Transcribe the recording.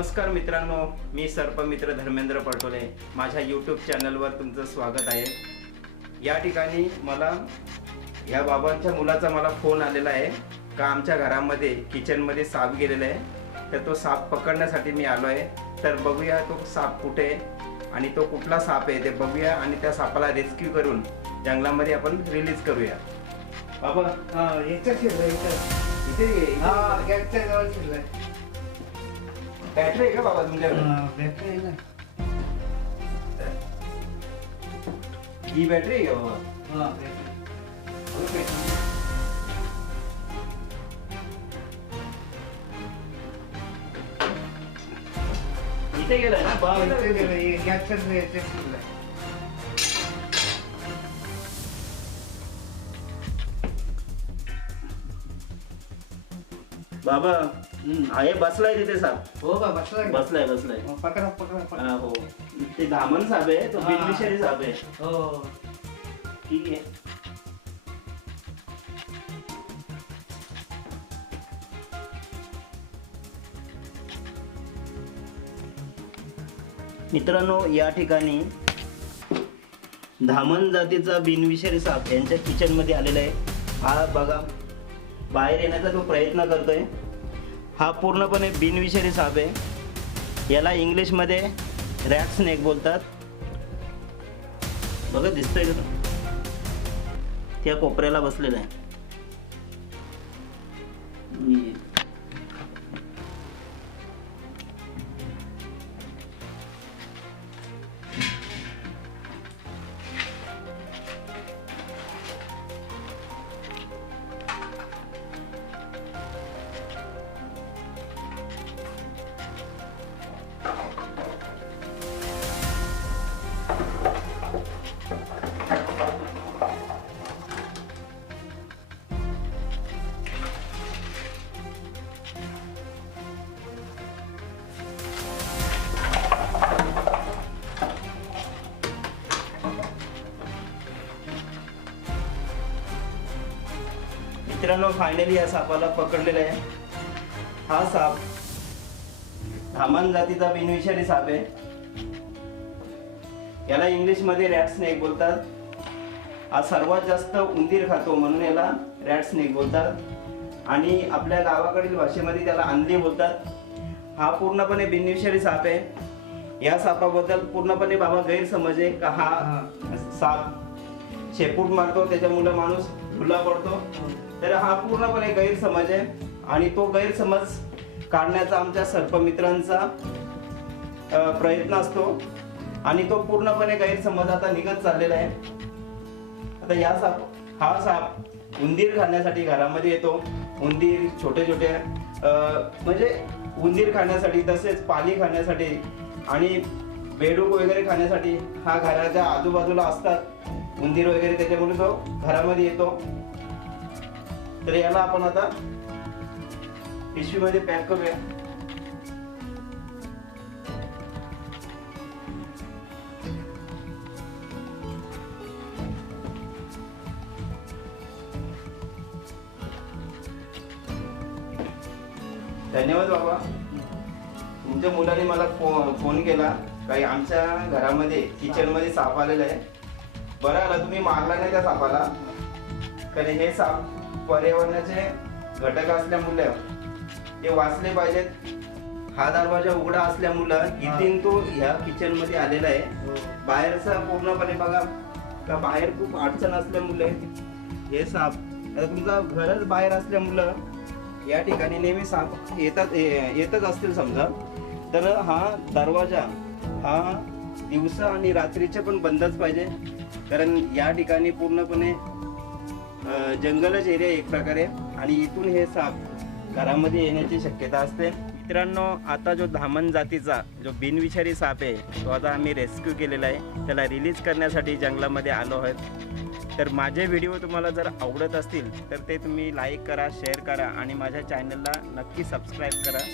नमस्कार मित्रांनो, मी सर्पमित्र धर्मेंद्र पटोले माझ्या यूट्यूब चॅनलवर तुमचं स्वागत आहे। या ठिकाणी मला या बाबांच्या मुलाचा मला फोन आलेला आहे का आमच्या घरामध्ये किचनमध्ये साप गेलेला आहे, तर तो साप पकडण्यासाठी मी आलो आहे। तर बघूया तो साप कुठे आहे आणि तो कुठला साप आहे ते बघूया आणि त्या सापाला रेस्क्यू करून जंगलामध्ये आपण रिलीज करूया। बाबा याच्या शिरला इथे गॅसच्या जवळ शिरलाय। बॅटरी आहे का बाबा तुमच्याकडे? बॅटरी आहे ना। ही बॅटरी आहे का बाबा? ओके। इथे गेलाय ना गॅसच्या याच्यात शिरलाय। बाबा आहे बसलाय तिथे साप। हो का बसलाय? बसलाय बसलाय। पकडा पकडा पकडा। हा हो, ते धामण साप आहे, तो बिनविषारी साप आहे। हो ठीक आहे। मित्रांनो, या ठिकाणी धामण जातीचा बिनविषारी साप यांच्या किचन मध्ये आलेला आहे। हा बघा बाहेर येण्याचा तो प्रयत्न करतोय। हा पूर्णपणे बिनविषारी साप आहे। याला इंग्लिश मध्ये रॅट स्नेक बोलतात। बघा दिसतोय का? त्या कोपऱ्याला बसलेला आहे। मित्रांनो, फायनली या सापाला पकडलेला आहे। हा साप धामण जातीचा बिनविषारी साप आहे। याला इंग्लिश मध्ये रॅट स्नेक बोलतात। हा सर्वात जास्त उंदीर खातो म्हणून याला रॅट स्नेक बोलतात आणि आपल्या गावाकडील भाषेमध्ये त्याला अंधली बोलतात। हा पूर्णपणे बिनविषारी साप आहे। या सापाबद्दल पूर्णपणे बाबा गैरसमज आहे का हा साप शेपूट मारतो त्याच्यामुळे माणूस झुला पडतो, तर हा पूर्णपणे गैरसमज आहे आणि तो गैरसमज काढण्याचा आमच्या सर्पमित्रांचा प्रयत्न असतो आणि तो पूर्णपणे गैरसमज आता निघत चाललेला आहे। आता हा साप उंदीर खाण्यासाठी घरामध्ये येतो। उंदीर छोटे छोटे म्हणजे उंदीर खाण्यासाठी, तसेच पाली खाण्यासाठी आणि बेडूक वगैरे खाण्यासाठी हा घराच्या आजूबाजूला असतात उंदीर वगैरे, त्याच्यामुळे तो घरामध्ये येतो। तर याला आपण आता पिशवीमध्ये पॅक करूया। धन्यवाद बाबा, तुमच्या मुलाने मला फोन केला काही आमच्या घरामध्ये किचन मध्ये साप आलेला आहे। बरं आला तुम्ही मारला नाही त्या सापाला, कारण हे साप पर्यावरणाचे घटक असल्यामुळे ते वाचले पाहिजेत। हा दरवाजा उघडा असल्यामुळं इथून तो ह्या किचन मध्ये आलेला आहे। बाहेरचा पूर्णपणे बघा का बाहेर खूप अडचण असल्यामुळे हे साप, आता तुमचा घरच बाहेर असल्यामुळं या ठिकाणी नेहमी साप येतच असतील समजा, तर हा दरवाजा हा दिवसा आणि रात्रीचे पण बंदच पाहिजे, कारण या ठिकाणी पूर्णपणे जंगलच एरिया एक प्रकारे आणि इथून हे साप घरामध्ये येण्याची शक्यता असते। मित्रांनो, आता जो धामण जातीचा जो बिनविषारी साप आहे तो आता आम्ही रेस्क्यू केलेला आहे। त्याला रिलीज करण्यासाठी जंगलामध्ये आलो आहोत। तर माझे व्हिडिओ तुम्हाला जर आवडत असतील तर ते तुम्ही लाईक करा, शेअर करा आणि माझ्या चॅनलला नक्की सबस्क्राईब करा।